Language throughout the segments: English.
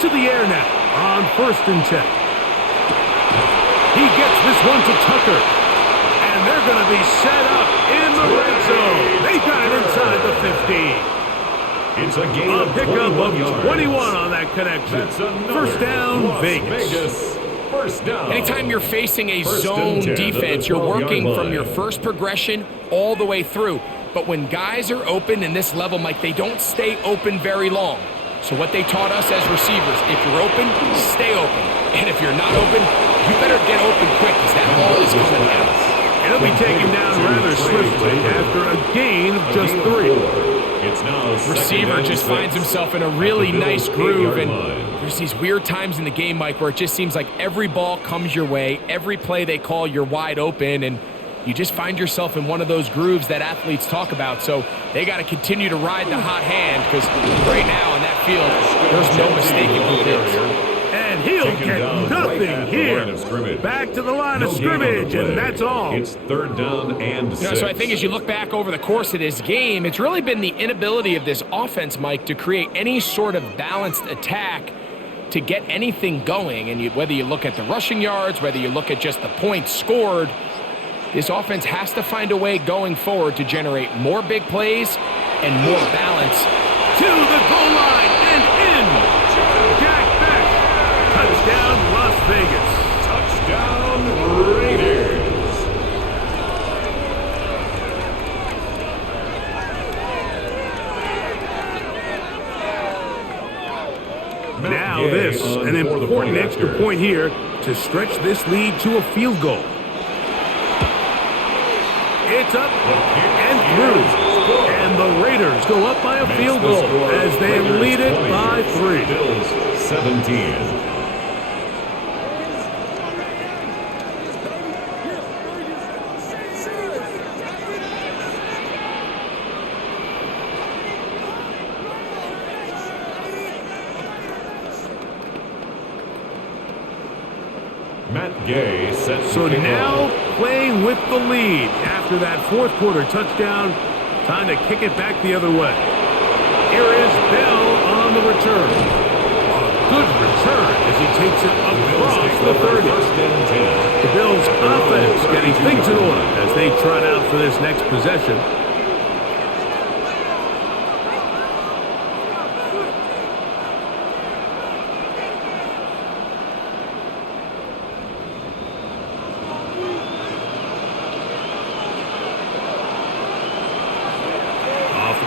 to the air now on 1st and 10. He gets this one to Tucker. And they're going to be set up in the red zone. They got it inside the 15. It's a gain A of pickup 21 of yards. 21 on that connection. First down, Las Vegas. First down. Anytime you're facing a zone defense, you're working from your first progression all the way through. But when guys are open in this level, Mike, they don't stay open very long. So what they taught us as receivers, if you're open, stay open. And if you're not open, you better get open quick because that ball is coming down. And he'll be taken down rather swiftly after a gain of just 3. It's now Receiver just finds himself in a really nice groove, and there's these weird times in the game, Mike, where it just seems like every ball comes your way, every play they call, you're wide open, and you just find yourself in one of those grooves that athletes talk about. So they got to continue to ride the hot hand because right now in that field, there's no mistaking who it is. And he'll get nothing here. Back to the line of scrimmage, and that's all. It's 3rd down and 6. So I think as you look back over the course of this game, it's really been the inability of this offense, Mike, to create any sort of balanced attack to get anything going. And whether you look at the rushing yards, whether you look at just the points scored, this offense has to find a way going forward to generate more big plays and more balance. To the goal line and in. Jack Beck. Touchdown, Las Vegas. Touchdown, Raiders. Now this, an important extra point here to stretch this lead to a field goal. It's up and through. And the Raiders go up by a field goal as they lead it by 3. Bills 17. So now playing with the lead after that 4th quarter touchdown. Time to kick it back the other way. Here is Bell on the return. A good return as he takes it across the 30. The Bills offense getting things in order as they trot out for this next possession.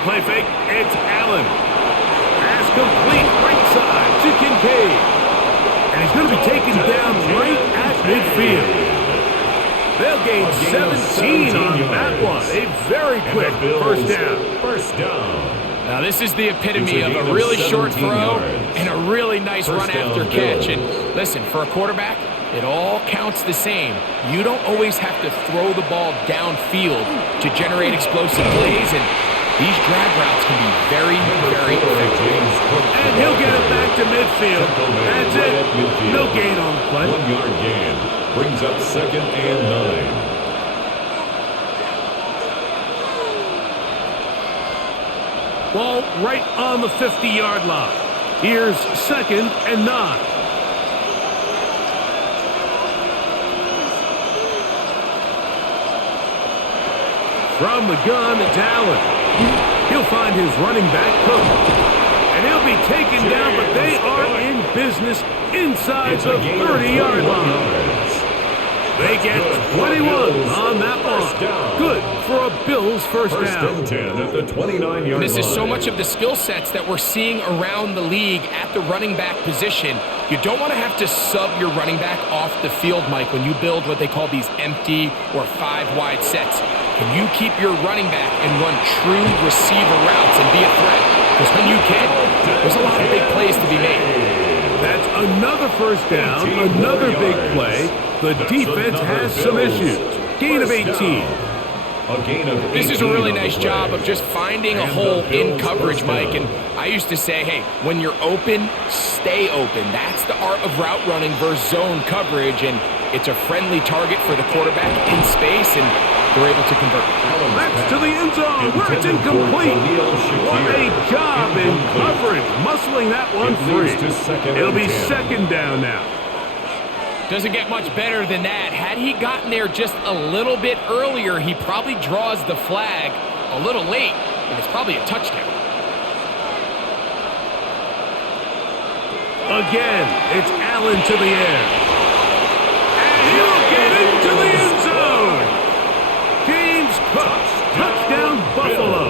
Play fake, it's Allen. Pass complete, right side to Kincaid. And he's going to be taken down right at midfield. They'll gain 17 on that one. A very quick first down. Now this is the epitome of a really short throw and a really nice run after catch. And listen, for a quarterback, it all counts the same. You don't always have to throw the ball downfield to generate explosive plays, and these drag routes can be very, very effective. And he'll get it back to midfield. That's it. No gain on the play. 1 yard gain. Brings up 2nd and 9. Ball right on the 50-yard line. Here's 2nd and 9. From the gun, it's Allen. He'll find his running back, Cook. And he'll be taken down, but they are in business inside the 30-yard line. They get 21 on that one. Good for a Bills first down. First and 10 at the 29-yard line. This is so much of the skill sets that we're seeing around the league at the running back position. You don't want to have to sub your running back off the field, Mike, when you build what they call these empty or 5-wide sets. Can you keep your running back and run true receiver routes and be a threat? Because when you can, there's a lot of big plays to be made. That's another first down, another big play. The defense has some issues. Gain of 18. This is a really nice job of just finding a hole in coverage, Mike. And I used to say, hey, when you're open, stay open. That's the art of route running versus zone coverage. And it's a friendly target for the quarterback in space. And they're able to convert. That's to the end zone, where it's incomplete. What a job in coverage, muscling that one free. It'll be second down now. Doesn't get much better than that. Had he gotten there just a little bit earlier, he probably draws the flag a little late, and it's probably a touchdown. Again, it's Allen to the air. And he'll get into the end zone. James Cook, touchdown Buffalo.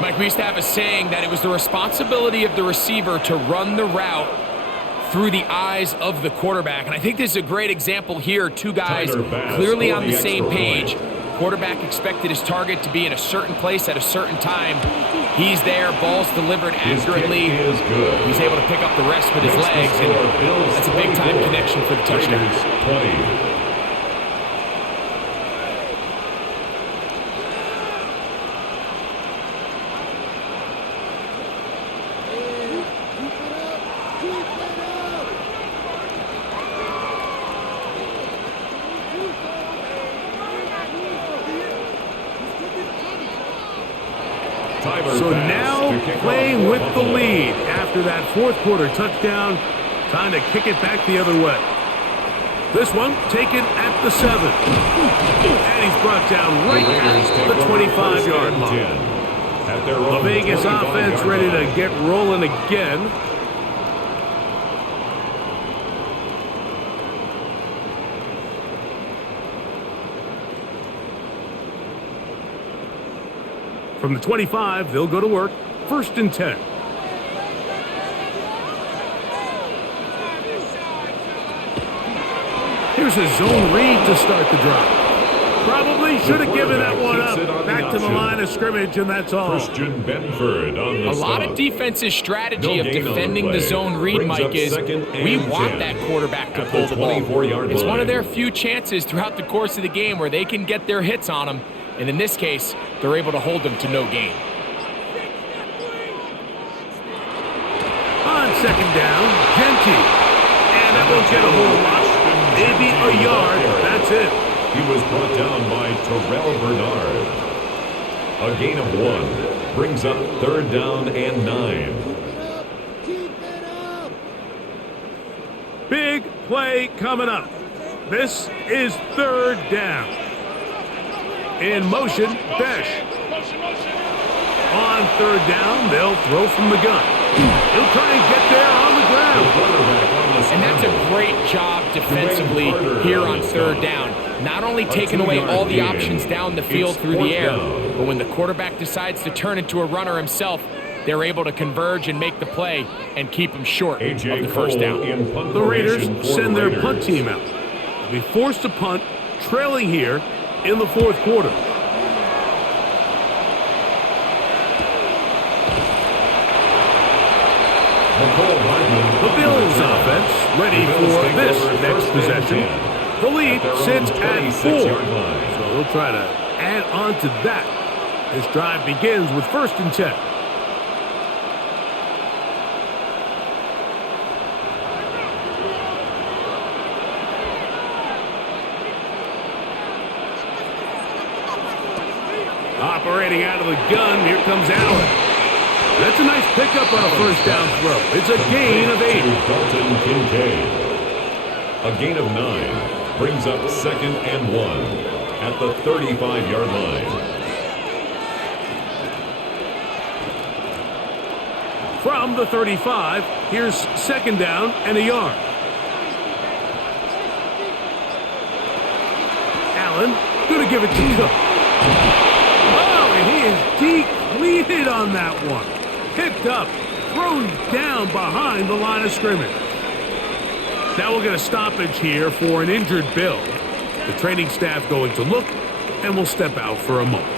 Mike, we used to have a saying that it was the responsibility of the receiver to run the route through the eyes of the quarterback. And I think this is a great example here. Two guys clearly on the same page. Quarterback expected his target to be in a certain place at a certain time. He's there, ball's delivered accurately. He's able to pick up the rest with his legs, and that's a big-time connection for the touchdown. 20. So now playing with the lead after that fourth quarter touchdown. Time to kick it back the other way. This one taken at the 7. And he's brought down right at the 25-yard line. The Vegas offense ready to get rolling again. From the 25, they'll go to work. 1st and 10. Here's a zone read to start the drive. Probably should have given that one up. Back to the line of scrimmage, and that's all. Christian Benford on the A lot of defense's strategy of defending the zone read, Mike, is we want that quarterback to pull the ball. It's one of their few chances throughout the course of the game where they can get their hits on him. And in this case, they're able to hold them to no gain. On 2nd down, Genty. And that won't get a whole lot. Maybe a yard. That's it. He was brought down by Terrell Bernard. A gain of 1 brings up 3rd down and 9. Big play coming up. This is 3rd down. In motion, Besh. On 3rd down, they'll throw from the gun. He'll try and get there on the ground. And that's a great job defensively here on 3rd down. Not only taking away all the options down the field through the air, but when the quarterback decides to turn into a runner himself, they're able to converge and make the play and keep him short of the 1st down. The Raiders send their punt team out. They'll be forced to punt, trailing here in the 4th quarter. The Bills offense ready for this next possession. The lead sits at 4. So they'll try to add on to that. This drive begins with 1st and 10. Operating out of the gun, here comes Allen. That's a nice pickup on a 1st down throw. It's a gain of 8. Dalton Kincaid. A gain of 9 brings up 2nd and 1 at the 35-yard line. From the 35, here's 2nd down and a yard. Allen, going to give it to Cook. Oh, and he is depleted on that one. Picked up, thrown down behind the line of scrimmage. Now we'll get a stoppage here for an injured Bill. The training staff going to look, and will step out for a moment.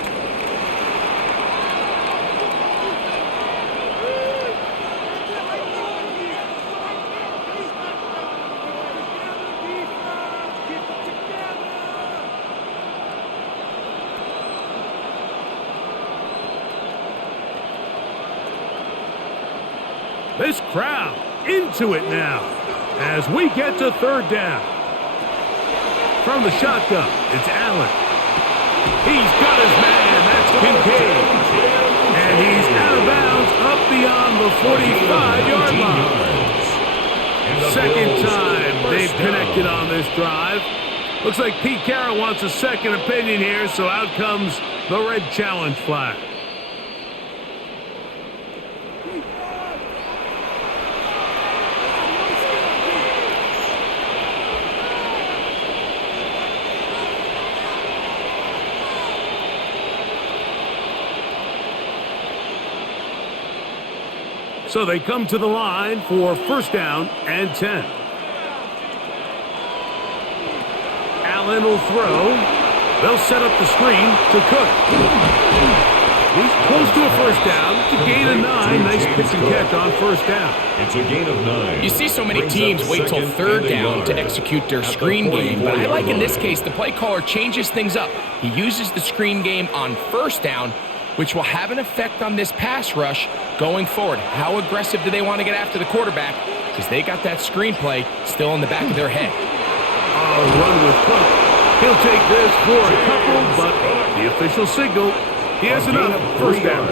This crowd into it now as we get to 3rd down. From the shotgun, it's Allen. He's got his man. That's Kincaid. And he's out of bounds up beyond the 45-yard line. Second time they've connected on this drive. Looks like Pete Carroll wants a second opinion here, so out comes the red challenge flag. So they come to the line for first down and 10. Allen will throw. They'll set up the screen to Cook. He's close to a first down. It's a gain of 9. Nice pitch and catch on first down. It's a gain of 9. You see so many teams wait till third down to execute their screen game, but I like in this case the play caller changes things up. He uses the screen game on first down, which will have an effect on this pass rush going forward. How aggressive do they want to get after the quarterback? Because they got that screenplay still in the back of their head. Run with Cook. He'll take this for a couple, but the official signal, he has enough. First down.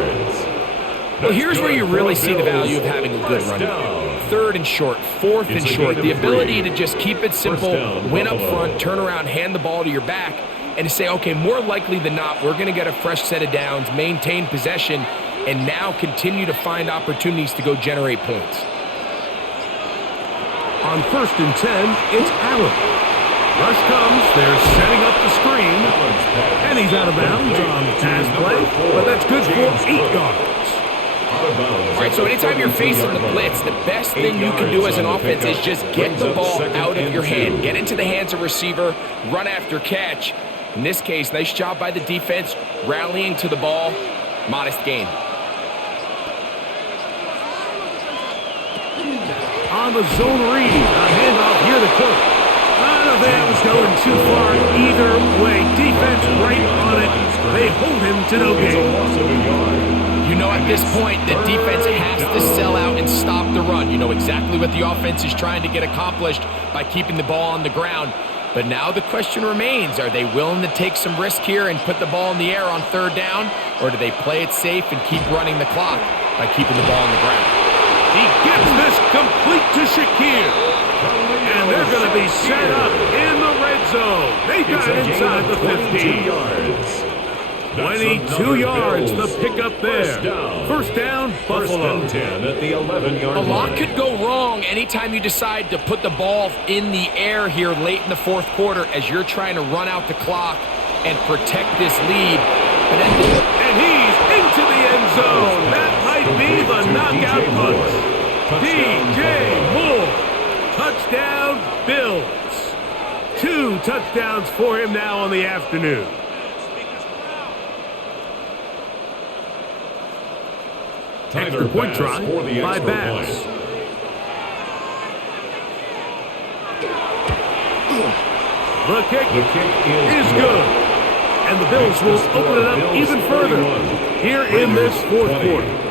Well, here's where you really see the value of having a good running back. Third and short, fourth and short. The ability to just keep it simple, win up front, turn around, hand the ball to your back, and to say, okay, more likely than not, we're going to get a fresh set of downs, maintain possession, and now continue to find opportunities to go generate points. On first and 10, it's Allen. Rush comes, they're setting up the screen, and he's out of bounds on the pass play, but that's good for 8 yards. All right, so anytime you're facing the blitz, the best thing you can do as an offense is just get the ball out of your hand, get into the hands of receiver, run after catch. In this case, nice job by the defense, rallying to the ball, modest gain. On the zone read, a handoff here to Cook. Out of bounds, going too far either way. Defense right on it. They hold him to no gain. You know at this point, the defense has to sell out and stop the run. You know exactly what the offense is trying to get accomplished by keeping the ball on the ground. But now the question remains, are they willing to take some risk here and put the ball in the air on third down? Or do they play it safe and keep running the clock by keeping the ball on the ground? He gets this complete to Shakir. And they're going to be set up in the red zone. They got it inside the 15. 22 yards, the pickup there. First down, Buffalo. 10 at the 11-yard line. A lot could go wrong anytime you decide to put the ball in the air here late in the fourth quarter as you're trying to run out the clock and protect this lead. And he's into the end zone. That might be the knockout punch. DJ Moore. Touchdown, Bills. 2 touchdowns for him now on the afternoon. Extra point try by Bass. The kick is good. And the Bills will open it up even further here in this fourth quarter.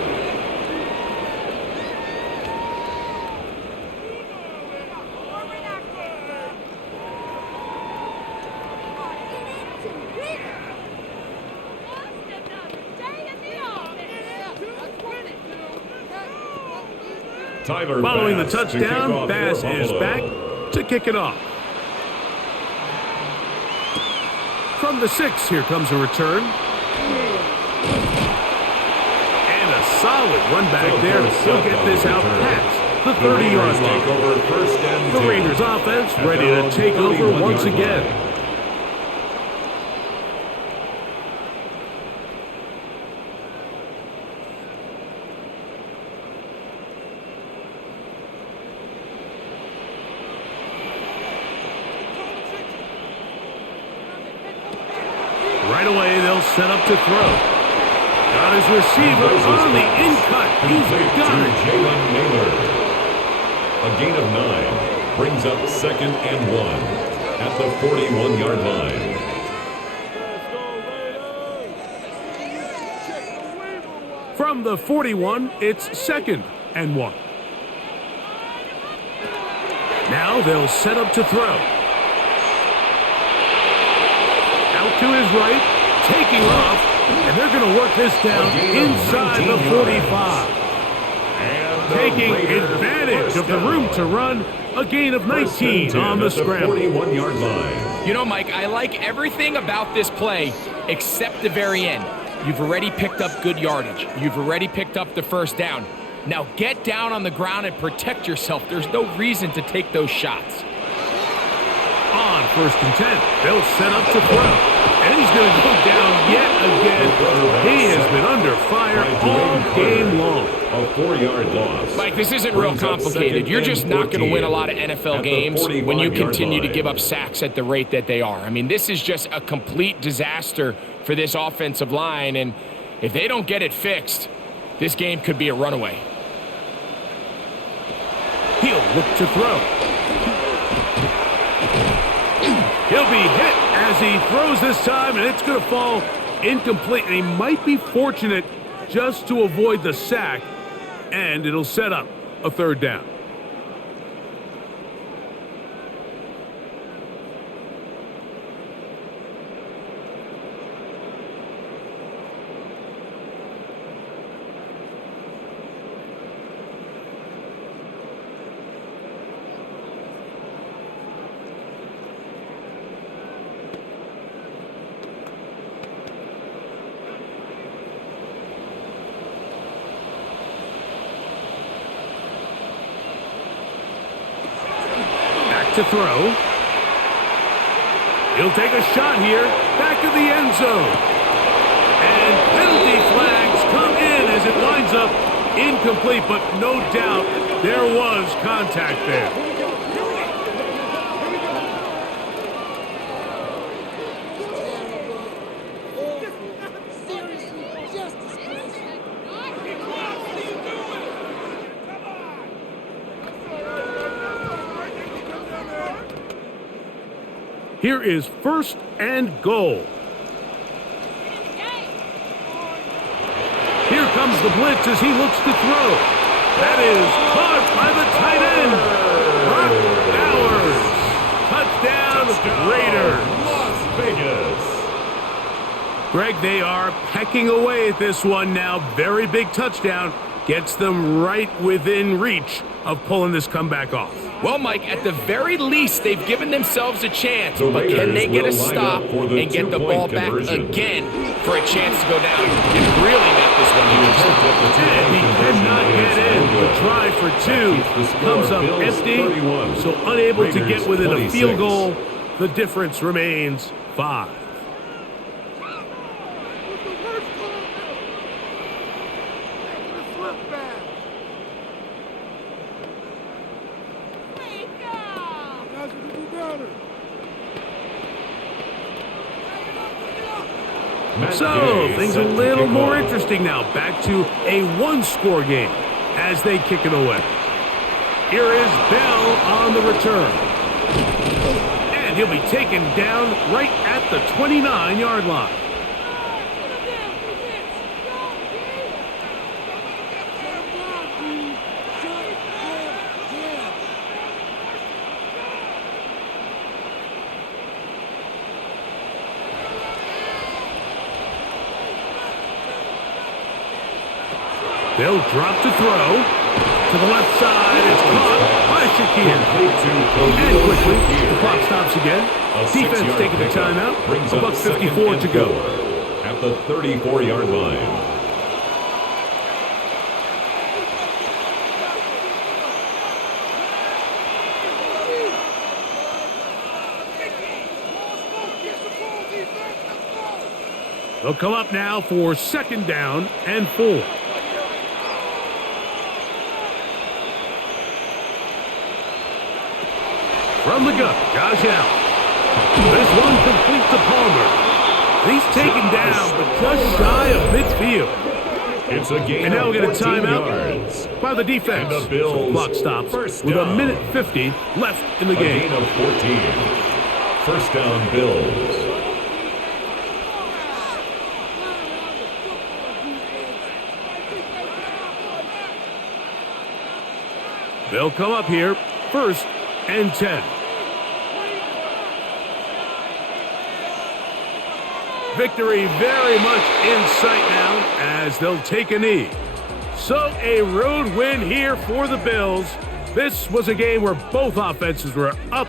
Following the touchdown, Bass is back to kick it off. From the 6, here comes a return. And a solid run back there to still get this out past the 30-yard line. The Raiders offense ready to take over once again. Right away, they'll set up to throw. Got his receiver on the in-cut. He's got it. Jalen Naylor. A gain of 9 brings up 2nd and 1 at the 41-yard line. From the 41, it's 2nd and 1. Now they'll set up to throw. to his right, taking off, and they're going to work this down inside the 45. Taking advantage of the room to run, a gain of 19 on the scramble. 41-yard line. You know, Mike, I like everything about this play except the very end. You've already picked up good yardage. You've already picked up the first down. Now get down on the ground and protect yourself. There's no reason to take those shots. On 1st and 10, they'll set up to throw. And he's going to go down yet again. He has been under fire all game long. A 4-yard loss. Mike, this isn't real complicated. You're just not going to win a lot of NFL games when you continue to give up sacks at the rate that they are. I mean, this is just a complete disaster for this offensive line, and if they don't get it fixed, this game could be a runaway. He'll look to throw. He'll be hit as he throws this time, and it's going to fall incomplete. And he might be fortunate just to avoid the sack, and it'll set up a 3rd down. To throw. He'll take a shot here, back of the end zone. And penalty flags come in as it lines up incomplete, but no doubt there was contact there. Here is 1st and goal. Here comes the blitz as he looks to throw. That is caught by the tight end. Touchdown, Raiders. Las Vegas. Greg, they are pecking away at this one now. Very big touchdown. Gets them right within reach of pulling this comeback off. Well, Mike, at the very least, they've given themselves a chance, but can they get a stop and get the ball back again for a chance to go down and really make this one interesting? And he cannot get in. The try for 2 comes up empty, so unable to get within a field goal. The difference remains 5. So, things a little more interesting now. Back to a 1-score game as they kick it away. Here is Bell on the return. And he'll be taken down right at the 29-yard line. They'll drop to throw. To the left side, it's caught by Shakir. And quickly, the clock stops again. Defense taking the timeout. $1:54 to go. At the 34-yard line. They'll come up now for 2nd down and 4. From the gun, Josh Allen. This one complete to Palmer. He's taken down, but just shy of midfield. It's a game. And now we get a 14 timeout yards. by the defense. And the Bills So the clock stops first with down. 1:50 left in the A game. gain of 14. First down, Bills. They'll come up here, 1st and 10. victory very much in sight now as they'll take a knee. So a road win here for the Bills. This was a game where both offenses were up